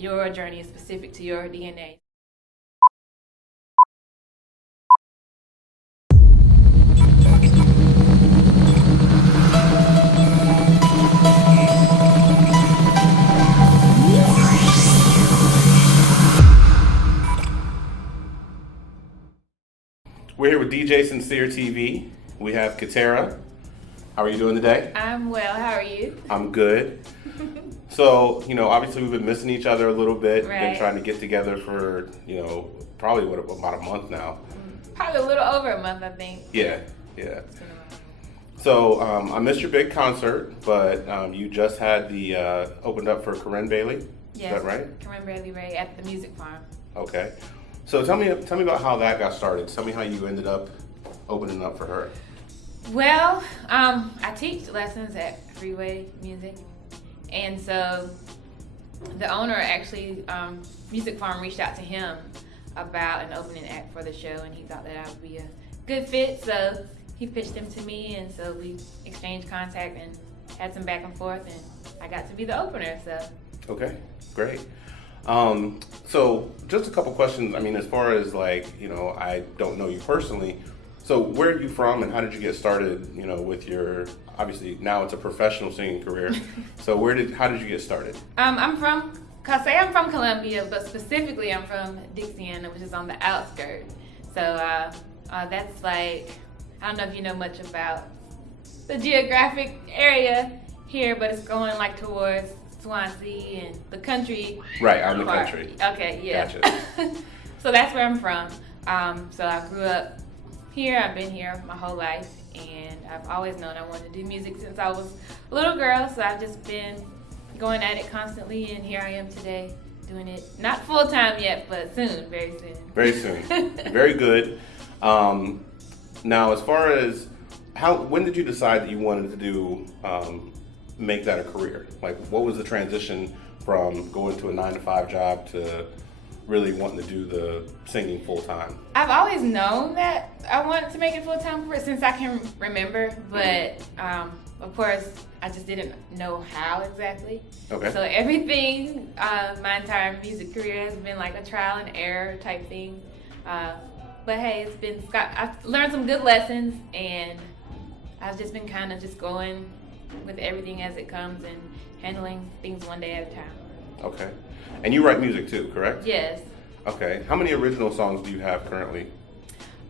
your journey is specific to your DNA. We're here with djsinceretv. We have KATERA. How are you doing today? I'm well. How are you? I'm good. So, obviously we've been missing each other a little bit. Right. Been trying to get together for, probably about a month now. Probably a little over a month, I think. Yeah. It's been a while. So, I missed your big concert, but you just had the opened up for Corinne Bailey. Yes, Is that right? Corinne Bailey Ray at the Music Farm. Okay. So tell me about how that got started. Tell me how you ended up opening up for her. Well, I teach lessons at Freeway Music, and so the owner actually, Music Farm reached out to him about an opening act for the show, and he thought that I would be a good fit, so he pitched him to me, and so we exchanged contact and had some back and forth, and I got to be the opener, so. Okay, great. So just a couple questions. I mean, as far as I don't know you personally. So where are you from and how did you get started, with your, obviously now it's a professional singing career. So how did you get started? I'm from Columbia, but specifically I'm from Dixie, which is on the outskirts. So that's I don't know if you know much about the geographic area here, but it's going towards Swansea and the country. Right, I'm the country. Okay, yeah. Gotcha. So that's where I'm from. So I grew up here. I've been here my whole life, and I've always known I wanted to do music since I was a little girl. So I've just been going at it constantly, and here I am today doing it. Not full time yet, but soon, very soon. Very soon. Very good. Now, as far as when did you decide that you wanted to do make that a career? What was the transition from going to a 9-to-5 job to really wanting to do the singing full time? I've always known that I wanted to make it full time career since I can remember, but of course I just didn't know how exactly. Okay. So everything, my entire music career has been a trial and error type thing. But hey, I've learned some good lessons, and I've just been kind of just going with everything as it comes and handling things one day at a time. Okay. And you write music too, correct? Yes. Okay. How many original songs do you have currently?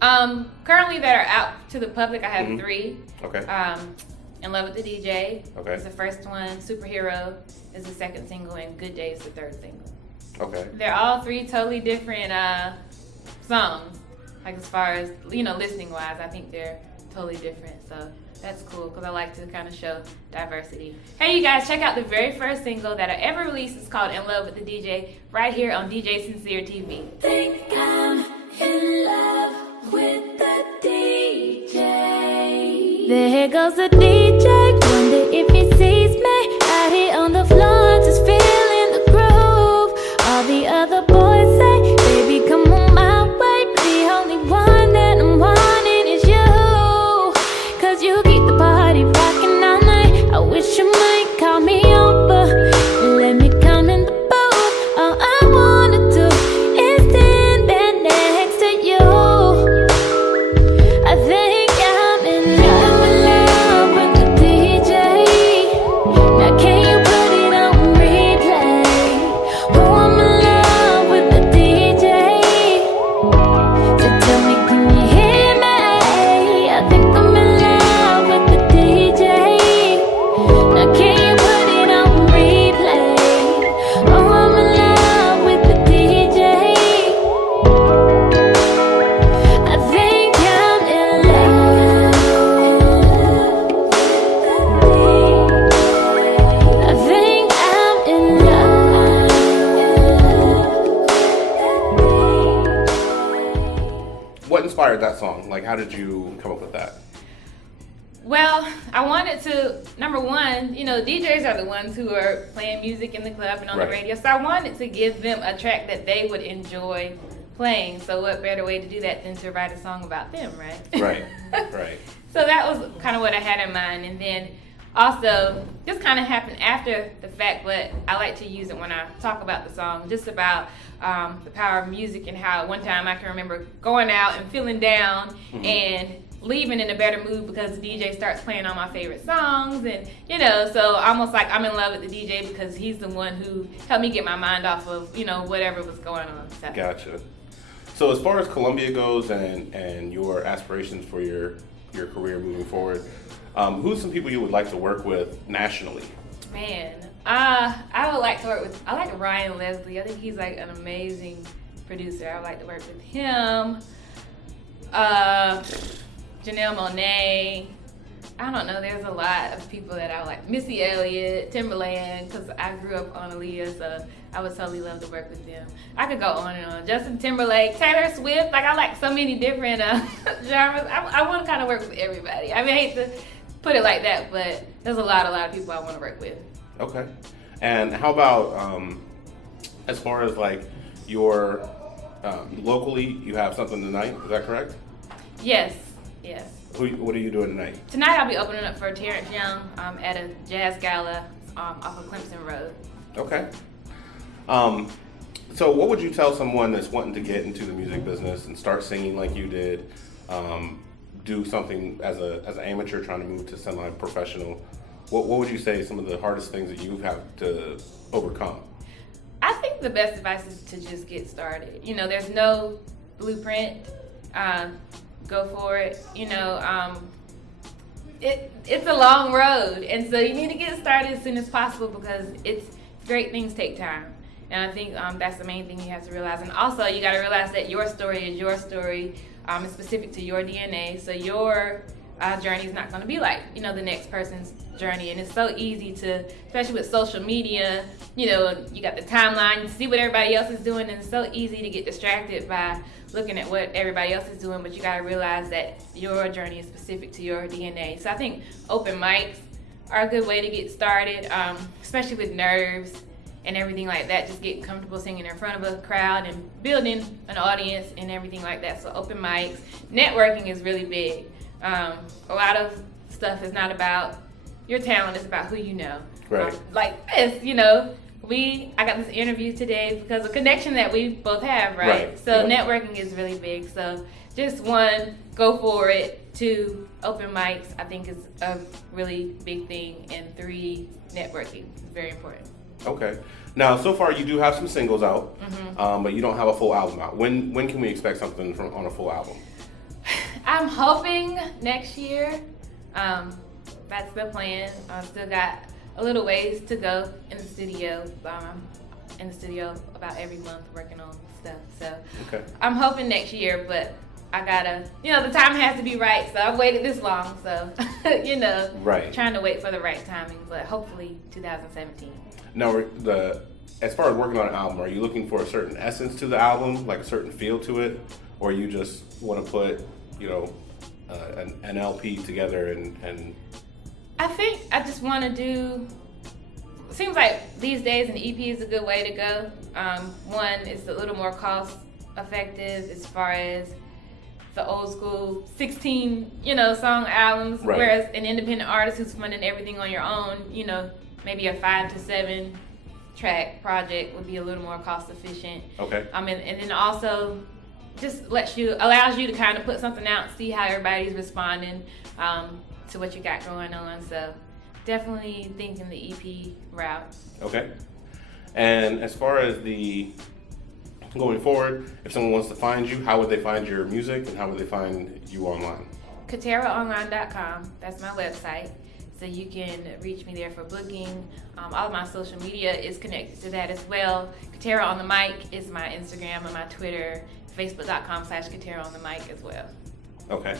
Currently that are out to the public, I have 3. Okay. In Love with the DJ Okay. is the first one. Superhero is the second single, and Good Day is the third single. Okay. They're all 3 totally different songs. As far as listening wise, I think they're totally different. So that's cool because I like to kind of show diversity. Hey, you guys, check out the very first single that I ever released. It's called In Love with the DJ, right here on DJ Sincere TV. Think I'm in love with the DJ. There goes the DJ. Wonder if he sees me out here on the floor, just feeling the groove. All the other boys say, baby, come on my way. But the only one that I'm wanting is you. 'Cause you keep the party rocking all night. I wish you might call me over. Let me come in the booth. All I wanna do is stand there next to you. I think I'm in love with the DJ. Now can you put it on replay? Oh, I'm in love with the DJ. So tell me, can you hear me? I think I'm in love with the DJ. Now can you put it on replay? Oh, I'm in love with the DJ. I think I'm in love with the DJ. I think I'm in love with the DJ. What inspired that song? How did you come up with that? Well, I wanted to, number one, DJs are the ones who are playing music in the club and on Right. the radio. So I wanted to give them a track that they would enjoy playing. So what better way to do that than to write a song about them, right? Right. Right. So that was kind of what I had in mind. And then also just kind of happened after the fact, but I like to use it when I talk about the song, just about the power of music and how one time I can remember going out and feeling down and leaving in a better mood because the DJ starts playing all my favorite songs, and so almost like I'm in love with the DJ because he's the one who helped me get my mind off of whatever was going on. So. Gotcha. So as far as Columbia goes and your aspirations for your career moving forward, who's some people you would like to work with nationally? Man, I would like to work with, I like Ryan Leslie. I think he's like an amazing producer. I would like to work with him. Janelle Monáe. I don't know, there's a lot of people that I like. Missy Elliott, Timberland, because I grew up on Aaliyah, so I would totally love to work with them. I could go on and on. Justin Timberlake, Taylor Swift, like I like so many different genres. I want to kind of work with everybody. I mean, I hate to put it like that, but there's a lot of people I want to work with. Okay. And how about as far as like your locally, you have something tonight, is that correct? Yes. What are you doing tonight? Tonight I'll be opening up for Terrence Young at a jazz gala off of Clemson Road. Okay. So what would you tell someone that's wanting to get into the music business and start singing like you did, do something as an amateur trying to move to semi-professional? What would you say some of the hardest things that you have to overcome? I think the best advice is to just get started. There's no blueprint. Go for it. It's a long road, and so you need to get started as soon as possible because great things take time. And I think that's the main thing you have to realize. And also, you got to realize that your story is your story. It's specific to your DNA, so your journey is not going to be like the next person's journey. And it's so easy to, especially with social media, you got the timeline, you see what everybody else is doing, and it's so easy to get distracted by looking at what everybody else is doing, but you got to realize that your journey is specific to your DNA. So I think open mics are a good way to get started, especially with nerves and everything like that, just getting comfortable singing in front of a crowd and building an audience and everything like that. So open mics. Networking is really big. A lot of stuff is not about your talent, it's about who you know. Right. Like this, I got this interview today because of a connection that we both have, right? So networking is really big. So just one, go for it. Two, open mics, I think is a really big thing. And three, networking is very important. Okay. Now, so far you do have some singles out, but you don't have a full album out. When can we expect something on a full album? I'm hoping next year. That's the plan. I've still got a little ways to go in the studio. In the studio about every month working on stuff. So I'm hoping next year, but I gotta, the time has to be right. So I've waited this long, so trying to wait for the right timing, but hopefully 2017. Now, as far as working on an album, are you looking for a certain essence to the album, like a certain feel to it, or you just want to put, an LP together and? I think I just want to do. Seems like these days an EP is a good way to go. One, it's a little more cost effective as far as the old school 16, song albums. Right. Whereas an independent artist who's funding everything on your own, maybe a 5 to 7 track project would be a little more cost efficient. Okay. And then also just allows you to kind of put something out, see how everybody's responding to what you got going on. So definitely thinking the EP route. Okay. And as far as going forward, if someone wants to find you, how would they find your music and how would they find you online? KATERAonline.com. That's my website. So you can reach me there for booking. All of my social media is connected to that as well. KATERA on the mic is my Instagram and my Twitter, facebook.com/KATERA on the mic as well. Okay.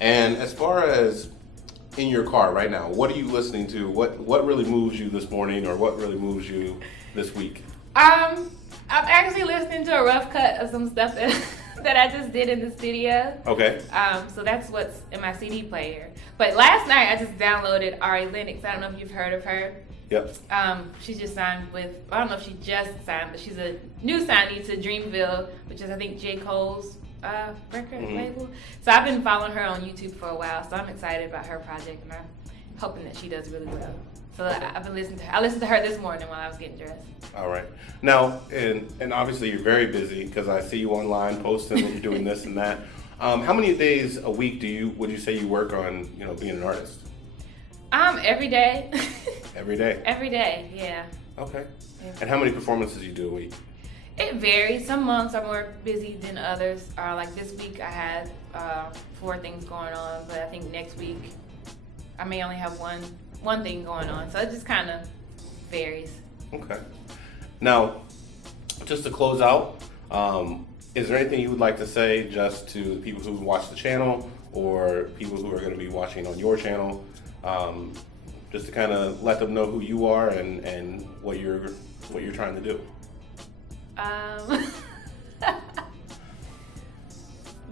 And as far as in your car right now, what are you listening to? What really moves you this morning, or what really moves you this week? I'm actually listening to a rough cut of some stuff that I just did in the studio. Okay. So that's what's in my CD player. But last night I just downloaded Ari Lennox. I don't know if you've heard of her. Yep. She just signed I don't know if she just signed, but she's a new signee to Dreamville, which is I think J. Cole's record label. So I've been following her on YouTube for a while, so I'm excited about her project, and I hoping that she does really well. So I've been listening to her. I listened to her this morning while I was getting dressed. All right. Now, and obviously you're very busy because I see you online posting that you're doing this and that. How many days a week would you say you work on, being an artist? Every day. Every day? Every day, yeah. Okay. And how many performances you do a week? It varies. Some months are more busy than others. Like this week I had 4 things going on, but I think next week I may only have one thing going on. So it just kind of varies. Okay. Now, just to close out, is there anything you would like to say just to the people who watch the channel or people who are going to be watching on your channel, just to kind of let them know who you are and what you're trying to do?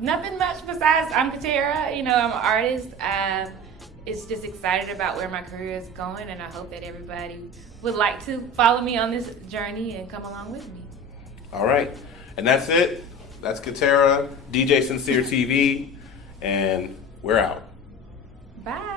Nothing much besides I'm KATERA. I'm an artist. It's just excited about where my career is going, and I hope that everybody would like to follow me on this journey and come along with me. All right, and that's it. That's KATERA, DJ Sincere TV, and we're out. Bye.